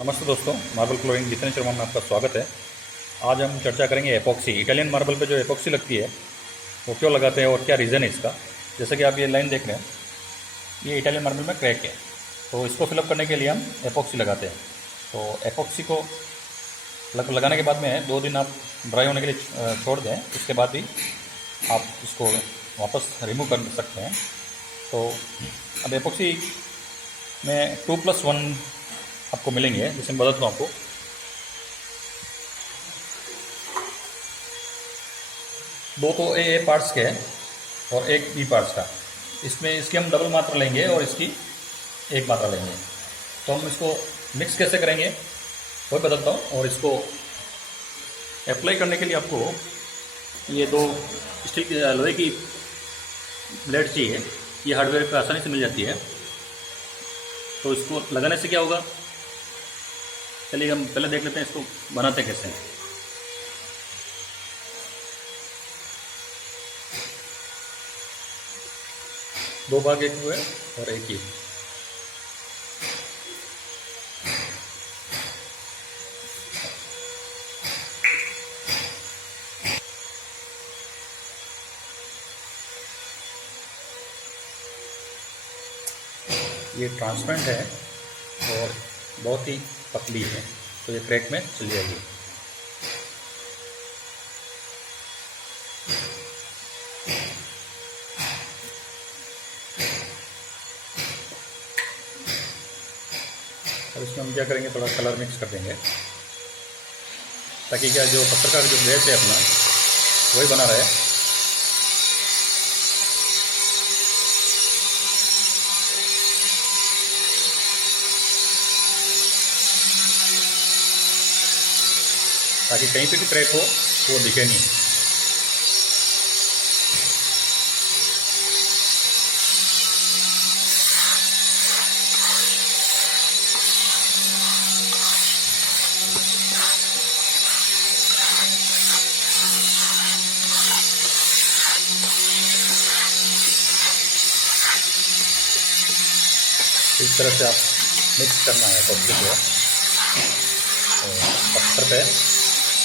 नमस्ते दोस्तों, marble flooring जितने शर्मा में आपका स्वागत है। आज हम चर्चा करेंगे एपॉक्सी। इटालियन मार्बल पे जो एपॉक्सी लगती है वो क्यों लगाते हैं और क्या रीज़न है इसका। जैसे कि आप ये लाइन देख रहे हैं, ये इटालियन मार्बल में क्रैक है, तो इसको फिलअप करने के लिए हम एपॉक्सी लगाते हैं। तो एपॉक्सी को लगाने के बाद में 2 दिन आप ड्राई होने के लिए छोड़ दें, उसके बाद भी आप इसको वापस रिमूव कर सकते हैं। तो अब एपॉक्सी में 2+1 आपको मिलेंगे, जिसमें बता दूँ आपको। दो तो ए पार्ट्स के हैं और एक बी पार्ट्स का। इसमें इसकी हम डबल मात्रा लेंगे और इसकी एक मात्रा लेंगे। तो हम इसको मिक्स कैसे करेंगे वो बताता हूँ। और इसको अप्लाई करने के लिए आपको ये 2 स्टील की लोहे की ब्लेड चाहिए। ये हार्डवेयर पर आसानी से मिल जाती है। तो इसको लगाने से क्या होगा, चलिए हम पहले देख लेते हैं इसको बनाते कैसे हैं। दो भाग एक हुए और एक ही। ये ट्रांसपेरेंट है और बहुत ही पतली है, तो ये क्रैक में चली जाएगी। और इसमें हम क्या करेंगे, थोड़ा कलर मिक्स कर देंगे ताकि क्या जो पत्थर का जो बेस है अपना वही बना रहे। ताकि कहीं पे भी क्रैक हो वो दिखे नहीं। इस तरह से आप मिक्स करना है पत्थर को, पत्थर पे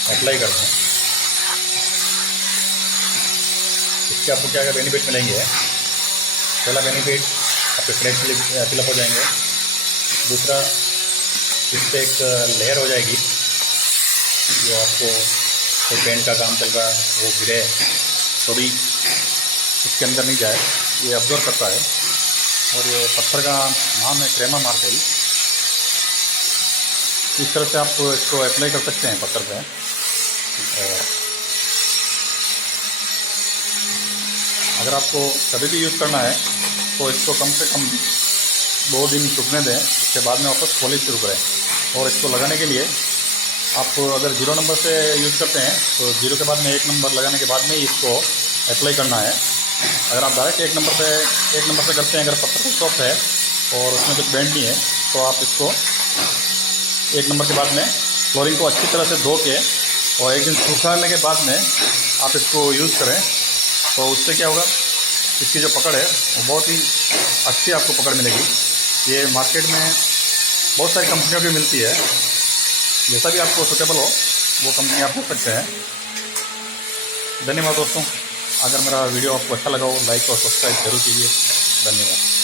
अप्लाई करना है। इसके आपको क्या क्या बेनिफिट मिलेंगे। पहला बेनिफिट, आपके क्रैक फिलअप हो जाएंगे। दूसरा, इस पर एक लेयर हो जाएगी जो आपको कोई पेंट का काम चल रहा है वो गिरे तो भी इसके अंदर नहीं जाए, ये अब्जॉर्ब करता है। और ये पत्थर का नाम है क्रेमा मार्बल। इस तरह से आप इसको अप्लाई कर सकते हैं पत्थर पे। अगर आपको कभी भी यूज़ करना है तो इसको कम से कम 2 दिन सूखने दें, उसके बाद में वापस पॉलिश शुरू करें। और इसको लगाने के लिए आप अगर 0 नंबर से यूज़ करते हैं तो 0 के बाद में 1 नंबर लगाने के बाद में इसको अप्लाई करना है। अगर आप डायरेक्ट 1 नंबर से करते हैं, अगर पत्थर को सॉफ्ट है और उसमें कुछ बेंड नहीं है, तो आप इसको 1 नंबर के बाद में फ्लोरिंग को अच्छी तरह से धो के और 1 दिन सुखाने के बाद में आप इसको यूज़ करें। तो उससे क्या होगा, इसकी जो पकड़ है वो बहुत ही अच्छी आपको पकड़ मिलेगी। ये मार्केट में बहुत सारी कंपनियों की मिलती है, जैसा भी आपको सूटेबल हो वो कंपनी आप ले सकते हैं। धन्यवाद दोस्तों। अगर मेरा वीडियो आपको अच्छा लगा हो, लाइक और सब्सक्राइब जरूर कीजिए। धन्यवाद।